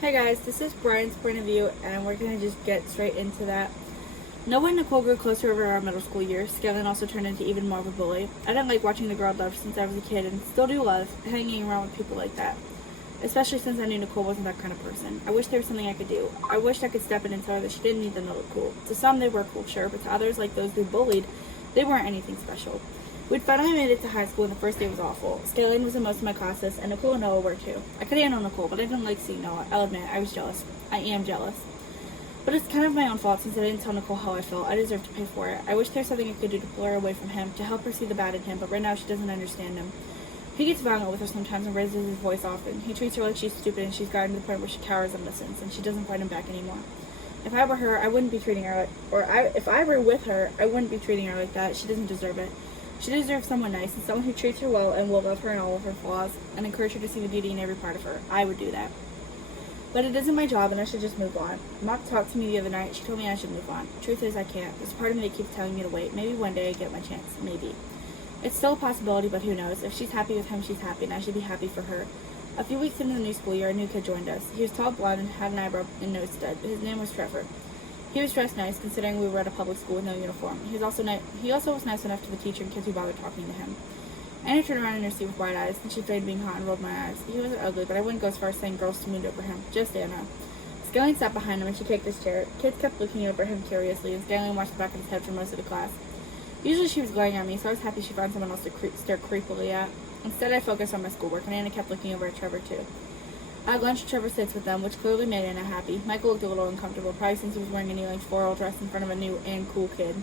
Hey guys, this is Bryan's point of view, and we're going to just get straight into that. Noah and Nicole grew closer over our middle school years. Skyline also turned into even more of a bully. I didn't like watching the girl I loved since I was a kid, and still do love hanging around with people like that. Especially since I knew Nicole wasn't that kind of person. I wish there was something I could do. I wished I could step in and tell her that she didn't need them to look cool. To some, they were cool, sure, but to others, like those who bullied, they weren't anything special. We'd finally made it to high school, and the first day was awful. Skyline was in most of my classes, and Nicole and Noah were too. I could handle Nicole, but I didn't like seeing Noah. I'll admit, I was jealous. I am jealous. But it's kind of my own fault since I didn't tell Nicole how I felt. I deserve to pay for it. I wish there was something I could do to pull her away from him, to help her see the bad in him, but right now she doesn't understand him. He gets violent with her sometimes and raises his voice often. He treats her like she's stupid, and she's gotten to the point where she cowers and listens, and she doesn't fight him back anymore. If I were her, I wouldn't be treating her if I were with her, I wouldn't be treating her like that. She doesn't deserve it. She deserves someone nice and someone who treats her well and will love her in all of her flaws and encourage her to see the beauty in every part of her. I would do that. But it isn't my job, and I should just move on. Mom talked to me the other night. She told me I should move on. Truth is, I can't. There's a part of me that keeps telling me to wait. Maybe one day I get my chance. Maybe. It's still a possibility, but who knows? If she's happy with him, she's happy, and I should be happy for her. A few weeks into the new school year, a new kid joined us. He was tall, blonde, and had an eyebrow and nose stud. His name was Trevor. He was dressed nice, considering we were at a public school with no uniform. He also was nice enough to the teacher and kids who bothered talking to him. Anna turned around in her seat with wide eyes, and she feigned being hot and rolled my eyes. He wasn't ugly, but I wouldn't go as far as saying girls swooned over him. Just Anna. Skyline sat behind him, and she kicked his chair. Kids kept looking over him curiously, and Skyline watched the back of his head for most of the class. Usually she was glaring at me, so I was happy she found someone else to stare creepily at. Instead, I focused on my schoolwork, and Anna kept looking over at Trevor, too. At lunch, Trevor sits with them, which clearly made Anna happy. Michael looked a little uncomfortable, probably since he was wearing a knee-length floral dress in front of a new and cool kid.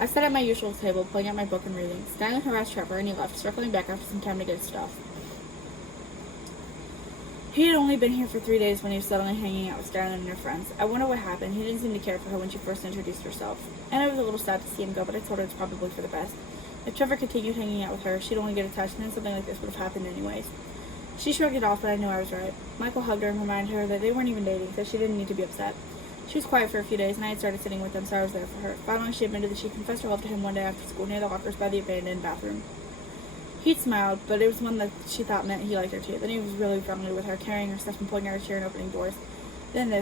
I sat at my usual table, pulling out my book and reading. Skyline harassed Trevor, and he left, circling back after some time to get his stuff. He had only been here for 3 days when he was suddenly hanging out with Skyline and her friends. I wonder what happened. He didn't seem to care for her when she first introduced herself. Anna was a little sad to see him go, but I told her it's probably for the best. If Trevor continued hanging out with her, she'd only get attached, and then something like this would have happened anyways. She shrugged it off, but I knew I was right. Michael hugged her and reminded her that they weren't even dating, so she didn't need to be upset. She was quiet for a few days, and I had started sitting with them, so I was there for her. Finally, she admitted that she confessed her love to him one day after school near the lockers by the abandoned bathroom. He smiled, but it was one that she thought meant he liked her too. Then he was really friendly with her, carrying her stuff and pulling out her chair and opening doors. And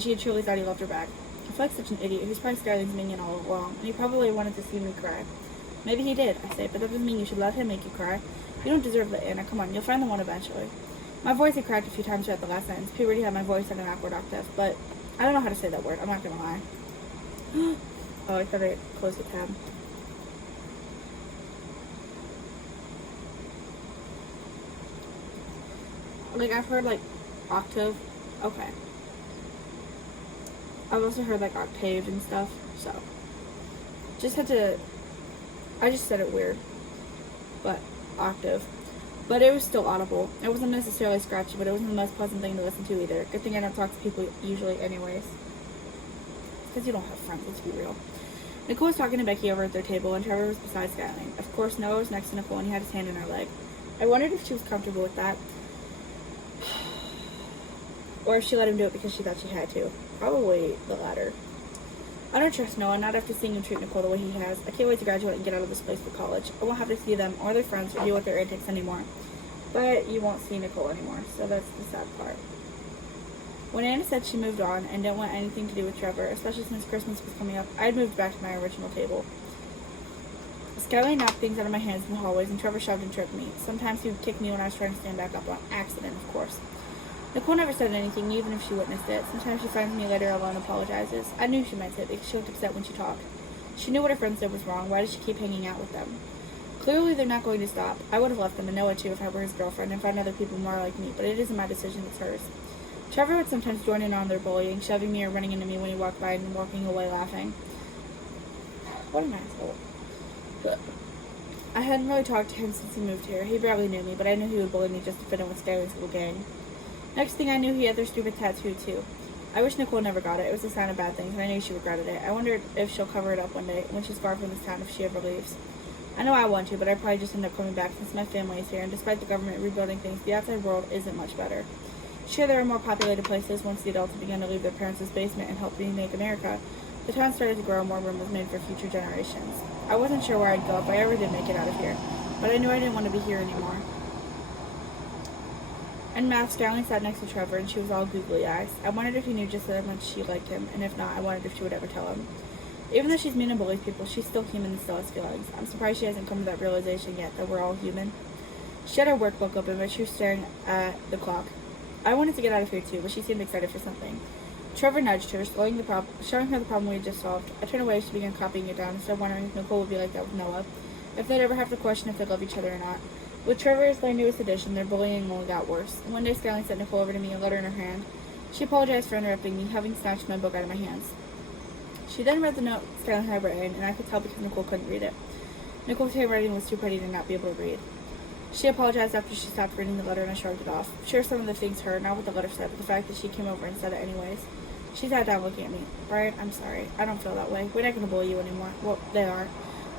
she had truly thought he loved her back. I feel like such an idiot. He was probably Skyline's minion all along, and he probably wanted to see me cry. Maybe he did, I say, but that doesn't mean you should let him make you cry. You don't deserve that, Anna. Come on, you'll find the one eventually. My voice had cracked a few times throughout the last sentence. Puberty had my voice at an awkward octave, but I don't know how to say that word. I'm not gonna lie. Oh, I thought I closed the tab. Like, I've heard, like, octave. Okay. I've also heard, like, octave and stuff, so. I just said it weird. But, octave. But it was still audible. It wasn't necessarily scratchy, but it wasn't the most pleasant thing to listen to either. Good thing I don't talk to people usually anyways. Because you don't have friends, let's be real. Nicole was talking to Becky over at their table, and Trevor was beside Skyline. Of course, Noah was next to Nicole, and he had his hand in her leg. I wondered if she was comfortable with that. Or if she let him do it because she thought she had to. Probably the latter. I don't trust Noah, not after seeing him treat Nicole the way he has. I can't wait to graduate and get out of this place for college. I won't have to see them or their friends or deal with their antics anymore. But you won't see Nicole anymore, so that's the sad part. When Anna said she moved on and didn't want anything to do with Trevor, especially since Christmas was coming up, I had moved back to my original table. Skyline knocked things out of my hands in the hallways, and Trevor shoved and tripped me. Sometimes he would kick me when I was trying to stand back up on accident, of course. Nicole never said anything, even if she witnessed it. Sometimes she finds me later alone and apologizes. I knew she meant it because she looked upset when she talked. She knew what her friends did was wrong. Why did she keep hanging out with them? Clearly, they're not going to stop. I would have left them, and Noah too, if I were his girlfriend, and found other people more like me, but it isn't my decision, it's hers. Trevor would sometimes join in on their bullying, shoving me or running into me when he walked by and walking away laughing. What an asshole. I hadn't really talked to him since he moved here. He barely knew me, but I knew he would bully me just to fit in with Skyline's little gang. Next thing I knew, he had their stupid tattoo, too. I wish Nicole never got it. It was a sign of bad things, and I knew she regretted it. I wondered if she'll cover it up one day, when she's far from this town, if she ever leaves. I know I want to, but I probably just end up coming back since my family is here, and despite the government rebuilding things, the outside world isn't much better. Sure, there are more populated places once the adults began to leave their parents' basement and help remake America. The town started to grow, more room was made for future generations. I wasn't sure where I'd go if I ever did make it out of here, but I knew I didn't want to be here anymore. In math, Skyline sat next to Trevor, and she was all googly eyes. I wondered if he knew just how much she liked him, and if not, I wondered if she would ever tell him. Even though she's mean and bullies people, she's still human and still has feelings. I'm surprised she hasn't come to that realization yet, that we're all human. She had her workbook open, but she was staring at the clock. I wanted to get out of here too, but she seemed excited for something. Trevor nudged her, showing her the problem we had just solved. I turned away as she began copying it down instead of wondering if Nicole would be like that with Noah, if they'd ever have to question if they love each other or not. With Trevor as their newest addition, their bullying only got worse. One day, Skyline sent Nicole over to me, a letter in her hand. She apologized for interrupting me, having snatched my book out of my hands. She then read the note Skyline had written, and I could tell because Nicole couldn't read it. Nicole's handwriting was too pretty to not be able to read. She apologized after she stopped reading the letter, and I shrugged it off. Sure, some of the things hurt, not what the letter said, but the fact that she came over and said it anyways. She sat down looking at me. Bryan, I'm sorry. I don't feel that way. We're not going to bully you anymore. Well, they are.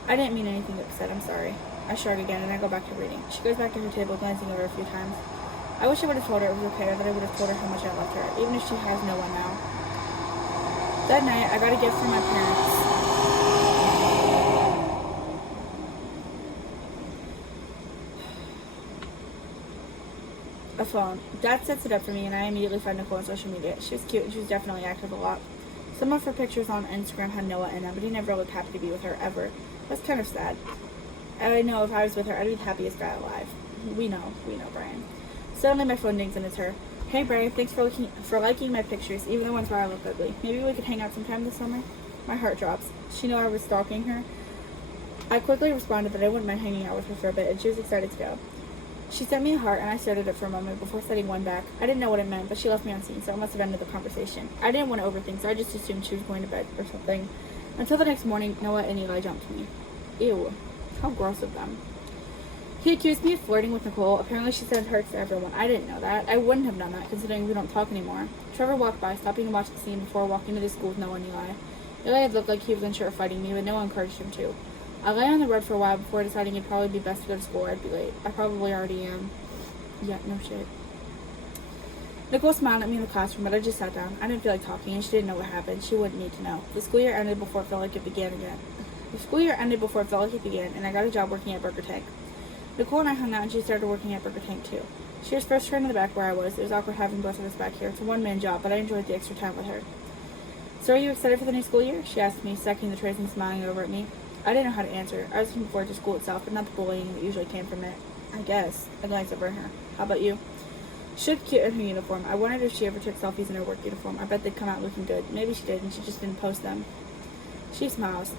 I didn't mean anything upset. I'm sorry. I shrug again, and I go back to reading. She goes back to her table, glancing over a few times. I wish I would have told her it was okay, or that I would have told her how much I loved her, even if she has no one now. That night, I got a gift from my parents. A phone. Dad sets it up for me, and I immediately find Nicole on social media. She was cute, and she was definitely active a lot. Some of her pictures on Instagram had Noah in them, but he never looked happy to be with her, ever. That's kind of sad. I know if I was with her, I'd be the happiest guy alive. We know, Bryan. Suddenly my phone dings and it's her. Hey Bryan, thanks for liking my pictures, even the ones where I look ugly. Maybe we could hang out sometime this summer? My heart drops. She knew I was stalking her. I quickly responded that I wouldn't mind hanging out with her for a bit, and she was excited to go. She sent me a heart, and I stared at it for a moment before sending one back. I didn't know what it meant, but she left me unseen, so it must have ended the conversation. I didn't want to overthink, so I just assumed she was going to bed or something. Until the next morning, Noah and Eli jumped me. Ew. How gross of them. He accused me of flirting with Nicole. Apparently she sent hearts to everyone. I didn't know that. I wouldn't have done that, considering we don't talk anymore. Trevor walked by, stopping to watch the scene before walking to the school with Noah and Eli. Eli had looked like he was unsure of fighting me, but Noah encouraged him to. I lay on the road for a while before deciding it'd probably be best to go to school or I'd be late. I probably already am. Yeah, no shit. Nicole smiled at me in the classroom, but I just sat down. I didn't feel like talking, and she didn't know what happened. She wouldn't need to know. The school year ended before it felt like it began, and I got a job working at Burger Tank. Nicole and I hung out, and she started working at Burger Tank, too. She was first trained in the back where I was. It was awkward having both of us back here. It's a one-man job, but I enjoyed the extra time with her. So are you excited for the new school year? She asked me, stacking the trays and smiling over at me. I didn't know how to answer. I was looking forward to school itself, but not the bullying that usually came from it. I guess. I glanced over at her. How about you? She looked cute in her uniform. I wondered if she ever took selfies in her work uniform. I bet they'd come out looking good. Maybe she did, and she just didn't post them. She smiles.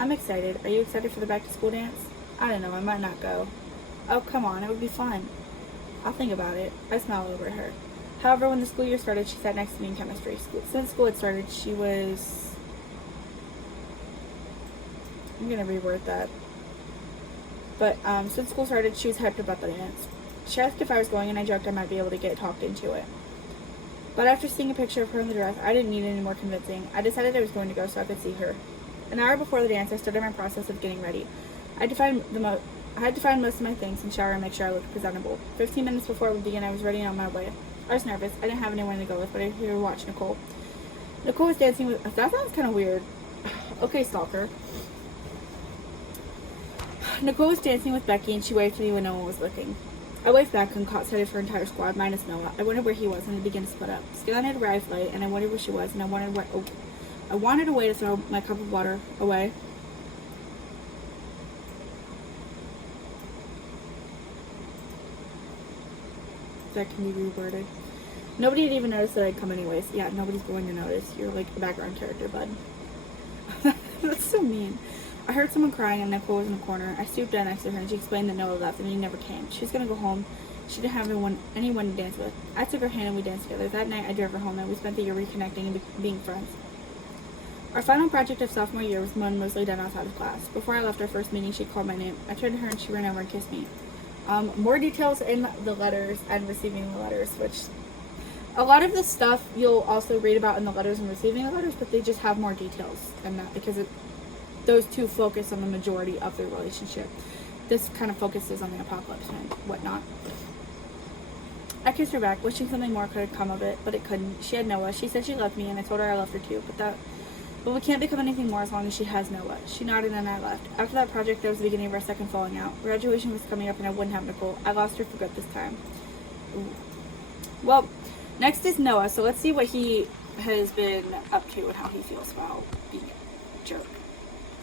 I'm excited. Are you excited for the back-to-school dance? I don't know. I might not go. Oh, come on. It would be fun. I'll think about it. I smiled over at her. However, when the school year started, she sat next to me in chemistry. Since school had started, she was... I'm going to reword that. But since school started, she was hyped about the dance. She asked if I was going, and I joked I might be able to get talked into it. But after seeing a picture of her in the dress, I didn't need any more convincing. I decided I was going to go so I could see her. An hour before the dance, I started my process of getting ready. I had to find most of my things and shower and make sure I looked presentable. 15 minutes before it would begin, I was ready on my way. I was nervous. I didn't have anyone to go with, but I was here to watch Nicole. Nicole was dancing with... That sounds kind of weird. Okay, stalker. Nicole was dancing with Becky, and she waved to me when no one was looking. I waved back and caught sight of her entire squad, minus Noah. I wondered where he was, and they began to split up. Skyline had arrived late, and I wondered where she was, and I wanted a way to throw my cup of water away. That can be reworded. Nobody had even noticed that I'd come anyways. Yeah, nobody's going to notice. You're like a background character, bud. That's so mean. I heard someone crying, and Nicole was in the corner. I stooped down next to her, and she explained that Noah left, and he never came. She was going to go home. She didn't have anyone to dance with. I took her hand, and we danced together. That night, I drove her home, and we spent the year reconnecting and being friends. Our final project of sophomore year was mostly done outside of class. Before I left our first meeting, she called my name. I turned to her, and she ran over and kissed me. More details in the letters and receiving the letters, which a lot of this stuff you'll also read about in the letters and receiving the letters, but they just have more details than that because those two focus on the majority of their relationship. This kind of focuses on the apocalypse and whatnot. I kissed her back, wishing something more could have come of it, but it couldn't. She had Noah. She said she loved me, and I told her I loved her too, but we can't become anything more as long as she has Noah. She nodded, and I left. After that project, that was the beginning of our second falling out. Graduation was coming up, and I wouldn't have Nicole. I lost her for good this time. Ooh. Well, next is Noah, so let's see what he has been up to and how he feels about